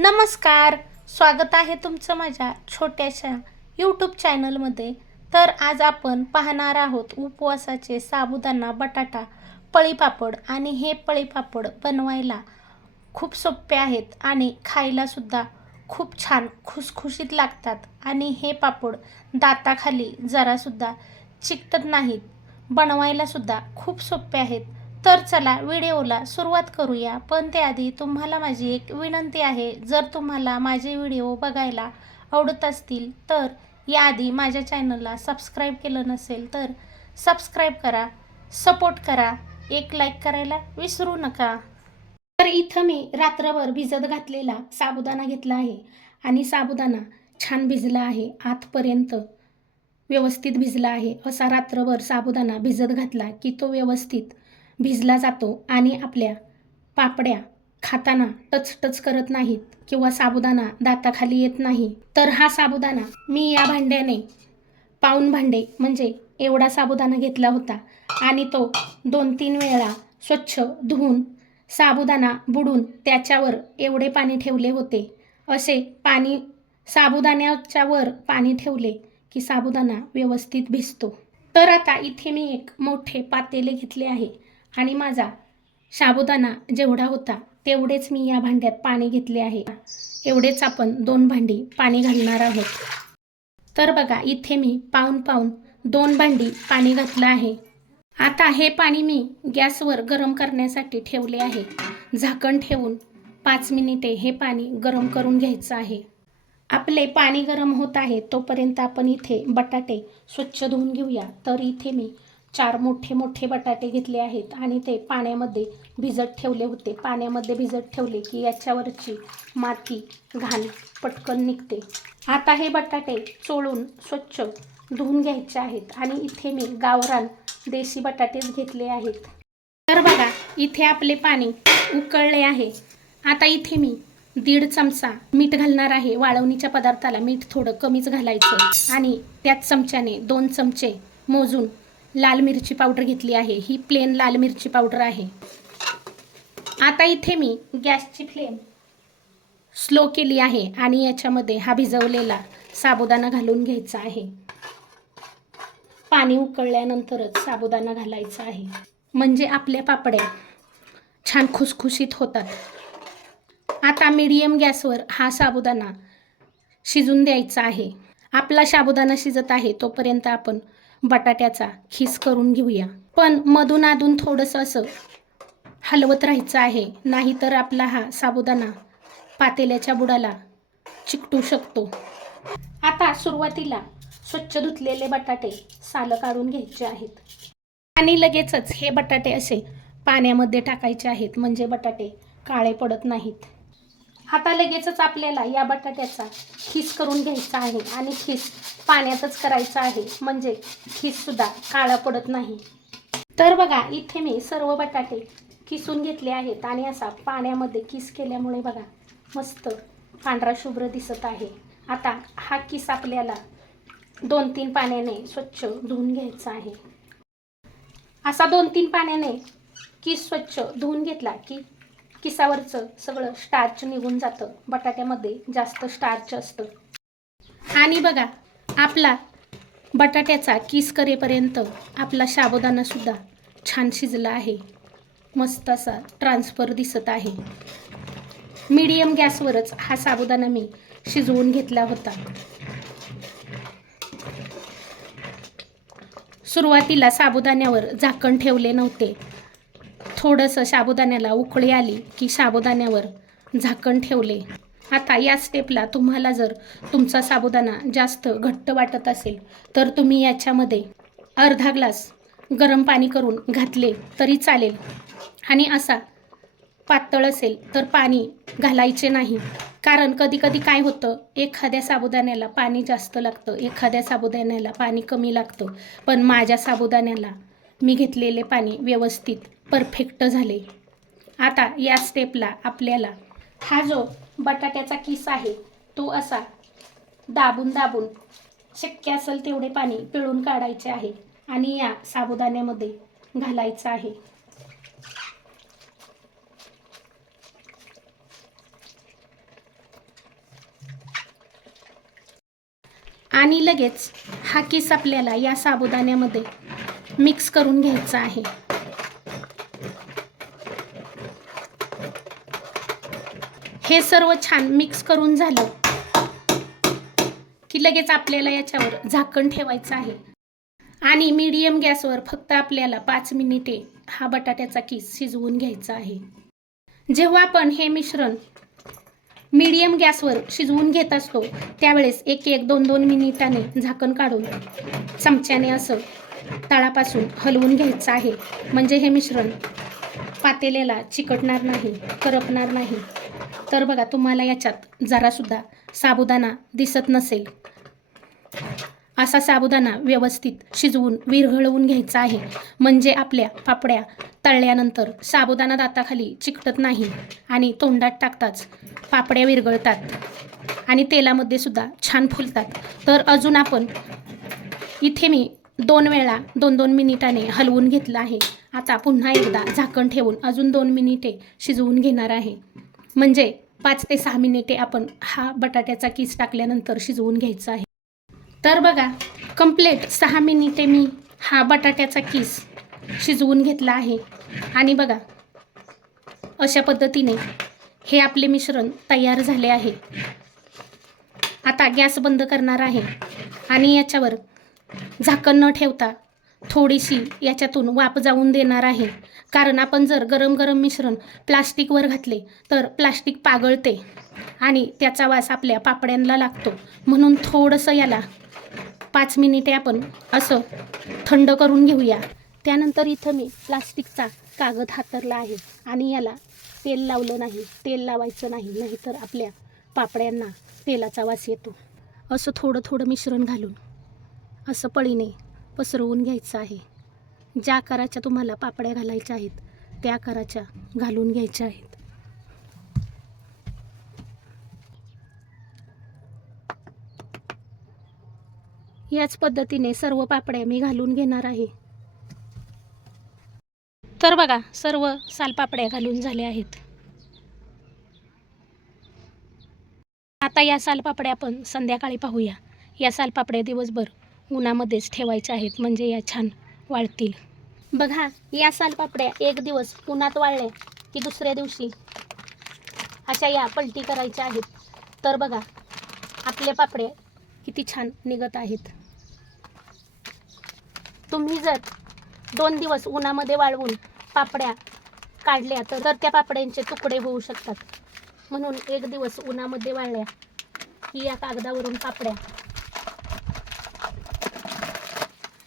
नमस्कार. स्वागत आहे तुमचं माझ्या छोट्याशा यूट्यूब चॅनलमध्ये तर आज आपण पाहणार आहोत उपवासाचे साबुदाणा बटाटा पळीपापड आणि हे पळीपापड बनवायला खूप सोपे आहेत आणि खायलासुद्धा खूप छान खुसखुशीत लागतात. आणि हे पापड दाताखाली जरासुद्धा चिकटत नाहीत. बनवायलासुद्धा खूप सोपे आहेत. तर चला व्हिडिओला सुरुवात करूया. पण त्याआधी तुम्हाला माझी एक विनंती आहे. जर तुम्हाला माझे व्हिडिओ बघायला आवडत असतील तर याआधी माझ्या चॅनलला सबस्क्राईब केलं नसेल तर सबस्क्राईब करा सपोर्ट करा एक लाईक करायला विसरू नका. तर इथं मी रात्रभर भिजत घातलेला साबुदाणा घेतला आहे आणि साबुदाणा छान भिजला आहे आतपर्यंत व्यवस्थित भिजला आहे. असा रात्रभर साबुदाणा भिजत घातला की तो व्यवस्थित भिजला जातो आणि आपल्या पापड्या खाताना टच टच करत नाहीत किंवा साबुदाणा दाताखाली येत नाही. तर हा साबुदाणा मी या भांड्याने पाऊन भांडे म्हणजे एवढा साबुदाणा घेतला होता आणि तो दोन तीन वेळा स्वच्छ धुवून साबुदाणा बुडून त्याच्यावर एवढे पाणी ठेवले होते. असे पाणी साबुदाण्याच्या वर पाणी ठेवले की साबुदाणा व्यवस्थित भिजतो. तर आता इथे मी एक मोठे पातेले घेतले आहे. आणि माझा साबुदाणा जेवढा होता तेवढेच मी या भांड्यात पाणी घेतले आहे. एवढेच आपण दोन भांडी पाणी घालणार आहोत. तर बघा इथे मी पाऊन पाऊन दोन भांडी पाणी घातलं आहे. आता हे पाणी मी गॅसवर गरम करण्यासाठी ठेवले आहे. झाकण ठेवून पाच मिनिटे हे पाणी गरम करून घ्यायचं आहे. आपले पाणी गरम होत आहे तोपर्यंत आपण इथे बटाटे स्वच्छ धुवून घेऊया. तर इथे मी चार मोठे मोठे बटाटे घेतले आहेत आणि ते पाण्यामध्ये भिजत ठेवले होते. पाण्यामध्ये भिजत ठेवले की याच्यावरची माती घाण पटकन निघते. आता हे बटाटे चोळून स्वच्छ धुवून घ्यायचे आहेत आणि इथे मी गावरान देशी बटाटेच घेतले आहेत. तर बघा इथे आपले पाणी उकळले आहे. आता इथे मी दीड चमचा मीठ घालणार आहे. वाळवणीच्या पदार्थाला मीठ थोडं कमीच घालायचं आणि त्याच चमच्याने दोन चमचे मोजून लाल मिरची पावडर घेतली आहे. ही प्लेन लाल मिरची पावडर आहे. आता इथे मी गॅसची फ्लेम स्लो केली आहे आणि याच्यामध्ये हा भिजवलेला साबुदाणा घालून घ्यायचा आहे. पाणी उकळल्यानंतरच साबुदाणा घालायचा आहे. म्हणजे आपल्या पापड्या छान खुसखुशीत होतात. आता मीडियम गॅसवर हा साबुदाणा शिजून द्यायचा आहे. आपला साबुदाणा शिजत आहे तोपर्यंत आपण बटाट्याचा खीस करून घेऊया. पण मधून अधून थोडंसं असं हलवत राहायचं आहे. नाहीतर आपला हा साबुदाणा पातेल्याच्या बुडाला चिकटू शकतो. आता सुरुवातीला स्वच्छ धुतलेले बटाटे सालं काढून घ्यायचे आहेत. आणि लगेचच हे बटाटे असे पाण्यामध्ये टाकायचे आहेत. म्हणजे बटाटे काळे पडत नाहीत. आता लगेचच आपल्याला या बटाट्याचा खीस करून घ्यायचा आहे आणि खीस पाण्यातच करायचा आहे. म्हणजे खीससुद्धा काळा पडत नाही. तर बघा इथे मी सर्व बटाटे किसून घेतले आहेत आणि असा पाण्यामध्ये किस केल्यामुळे बघा मस्त पांढरा शुभ्र दिसत आहे. आता हा किस आपल्याला दोन तीन पाण्याने स्वच्छ धुवून घ्यायचा आहे. असा दोन तीन पाण्याने किस स्वच्छ धुवून घेतला की किसावरचं सगळं स्टार्च निघून जातं. बटाट्यामध्ये जास्त स्टार्च असतं. आणि बघा आपला बटाट्याचा किस करेपर्यंत आपला साबुदाणासुद्धा छान शिजला आहे. मस्त असा ट्रान्सफर दिसत आहे. मीडियम गॅसवरच हा साबुदाणा मी शिजवून घेतला होता. सुरुवातीला साबुदाण्यावर झाकण ठेवले नव्हते. थोडंसं साबुदाण्याला उकळी आली की साबुदाण्यावर झाकण ठेवले. आता या स्टेपला तुम्हाला जर तुमचा साबुदाणा जास्त घट्ट वाटत असेल तर तुम्ही याच्यामध्ये अर्धा ग्लास गरम पाणी करून घातले तरी चालेल. आणि असा पातळ असेल तर पाणी घालायचे नाही. कारण कधीकधी काय होतं एखाद्या साबुदाण्याला पाणी जास्त लागतं एखाद्या साबुदाण्याला पाणी कमी लागतं. पण माझ्या साबुदाण्याला मी घेतलेले पाणी व्यवस्थित परफेक्ट झाले. आता या स्टेपला आपल्याला हा जो बटाट्याचा किस आहे तो असा दाबून दाबून शक्य असेल तेवढे पाणी पिळून काढायचे आहे आणि या साबुदाण्यामध्ये घालायचं आहे. आणि लगेच हा किस आपल्याला या साबुदाण्यामध्ये मिक्स करून घ्यायचा आहे. हे सर्व छान मिक्स करून झालं की लगेच आपल्याला याच्यावर झाकण ठेवायचं आहे. आणि मीडियम गॅसवर फक्त आपल्याला पाच मिनिटे हा बटाट्याचा किस शिजवून घ्यायचा आहे. जेव्हा आपण हे मिश्रण मीडियम गॅसवर शिजवून घेत असतो त्यावेळेस एक एक दोन दोन मिनिटाने झाकण काढून चमच्याने असं तळापासून हलवून घ्यायचं आहे. म्हणजे हे मिश्रण पातेल्याला चिकटणार नाही करपणार नाही. तर बघा तुम्हाला याच्यात जरासुद्धा साबुदाणा दिसत नसेल. असा साबुदाणा व्यवस्थित शिजवून विरघळवून घ्यायचा आहे. म्हणजे आपल्या पापड्या तळल्यानंतर साबुदाणा दाताखाली चिकटत नाही आणि तोंडात टाकताच पापड्या विरघळतात आणि तेलामध्ये सुद्धा छान फुलतात. तर अजून आपण इथे मी दोन वेळा दोन दोन मिनिटाने हलवून घेतलं आहे. आता पुन्हा एकदा झाकण ठेवून अजून दोन मिनिटे शिजवून घेणार आहे. म्हणजे पाच ते सहा मिनिटे आपण हा बटाट्याचा किस टाकल्यानंतर शिजवून घ्यायचा आहे. तर बघा कंप्लेट सहा मिनिटे मी हा बटाट्याचा किस शिजवून घेतला आहे. आणि बघा अशा पद्धतीने हे आपले मिश्रण तयार झाले आहे. आता गॅस बंद करणार आहे आणि याच्यावर झाकण न ठेवता थोडीशी याच्यातून वाफ जाऊन देणार आहे. कारण आपण जर गरम गरम मिश्रण प्लास्टिकवर घातले तर प्लास्टिक पागळते आणि त्याचा वास आपल्या पापड्यांना लागतो. म्हणून थोडंसं याला पाच मिनिटे आपण असं थंड करून घेऊया. त्यानंतर इथं मी प्लास्टिकचा कागद हातरला आहे आणि याला तेल लावलं नाही. तेल लावायचं नाही नाहीतर आपल्या पापड्यांना तेलाचा वास येतो. असं थोडं थोडं मिश्रण घालून असं पळीने पसरवून घ्यायचं आहे. ज्या आकाराच्या तुम्हाला पापड्या घालायच्या आहेत त्या आकाराच्या घालून घ्यायच्या आहेत. याच पद्धतीने सर्व पापड्या मी घालून घेणार आहे. तर बघा सर्व सालपापड्या घालून झाल्या आहेत. आता या सालपापड्या आपण संध्याकाळी पाहूया. या सालपापड्या दिवसभर उन्हामध्येच ठेवायच्या आहेत म्हणजे या छान वाळतील. बघा या सालपापड्या एक दिवस उन्हात वाळल्या की दुसऱ्या दिवशी अशा या पलटी करायच्या आहेत. तर बघा आपल्या पापड्या किती छान निघत आहेत. तुम्ही जर दोन दिवस उन्हामध्ये वाळवून पापड्या काढल्या तर तर त्या पापड्यांचे तुकडे होऊ शकतात. म्हणून एक दिवस उन्हामध्ये वाळल्या की या कागदावरून पापड्या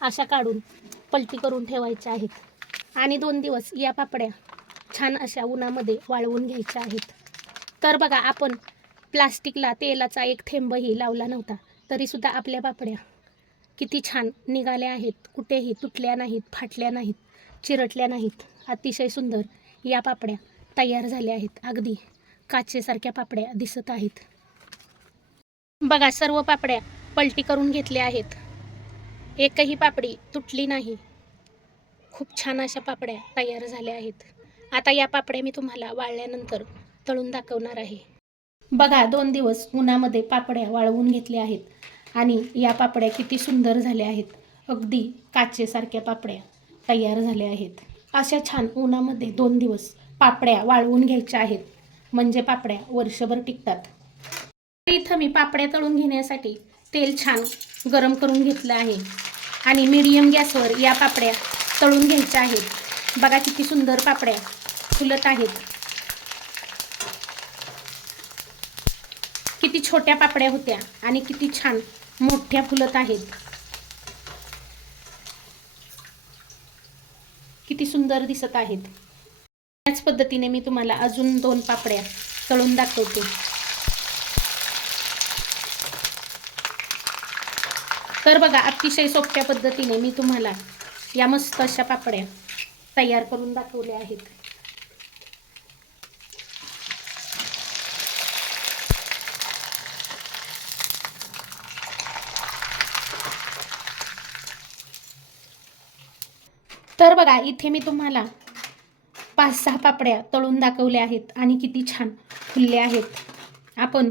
अशा काढून पलटी करून ठेवायच्या आहेत. आणि दोन दिवस या पापड्या छान अशा उन्हामध्ये वाळवून घ्यायच्या आहेत. तर बघा आपण प्लास्टिकला तेलाचा एक थेंबही लावला नव्हता तरीसुद्धा आपल्या पापड्या किती छान निघाल्या आहेत. कुठेही तुटल्या नाहीत फाटल्या नाहीत चिरटल्या नाहीत. अतिशय सुंदर या पापड्या तयार झाल्या आहेत. अगदी काचेसारख्या पापड्या दिसत आहेत. बघा सर्व पापड्या पलटी करून घेतल्या आहेत. एकही पापडी तुटली नाही. खूप छान अशा पापड्या तयार झाल्या आहेत. आता या पापड्या मी तुम्हाला वाळल्यानंतर तळून दाखवणार आहे. बघा दोन दिवस उन्हामध्ये पापड्या वाळवून घेतल्या आहेत आणि या पापड्या किती सुंदर झाल्या आहेत. अगदी काचेसारख्या पापड्या तयार झाल्या आहेत. अशा छान उन्हामध्ये दोन दिवस पापड्या वाळवून घ्यायच्या आहेत. म्हणजे पापड्या वर्षभर टिकतात. इथं मी पापड्या तळून घेण्यासाठी तेल छान गरम करून घेतलं आहे. आणि मीडियम गॅसवर या पापड्या तळून घ्यायच्या आहेत. बघा किती सुंदर पापड्या फुलत आहेत. किती छोट्या पापड्या होत्या आणि किती छान मोठ्या फुलत आहेत. किती सुंदर दिसत आहेत. त्याच पद्धतीने मी तुम्हाला अजून दोन पापड्या तळून दाखवते. तर बघा अतिशय सोप्या पद्धतीने मी तुम्हाला या मस्त अशा पापड्या तयार करून दाखवल्या आहेत. तर बघा इथे मी तुम्हाला पाच सहा पापड्या तळून दाखवल्या आहेत आणि किती छान फुलल्या आहेत. आपण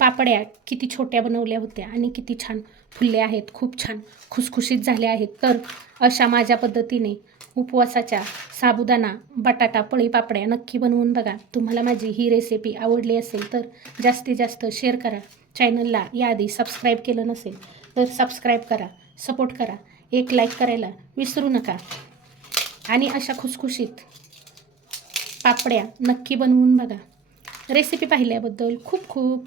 पापड्या किती छोट्या बनवल्या होत्या आणि किती छान फुलले आहेत खूप छान खुसखुशीत झाले आहेत. तर अशा माझ्या पद्धतीने उपवासाच्या साबुदाणा बटाटा पळी पापड्या नक्की बनवून बघा. तुम्हाला माझी ही रेसिपी आवडली असेल तर जास्तीत जास्त शेअर करा. चॅनलला याआधी सबस्क्राईब केलं नसेल तर सबस्क्राईब करा सपोर्ट करा. एक लाईक करायला विसरू नका. आणि अशा खुसखुशीत पापड्या नक्की बनवून बघा. रेसिपी पाहिल्याबद्दल खूप खूप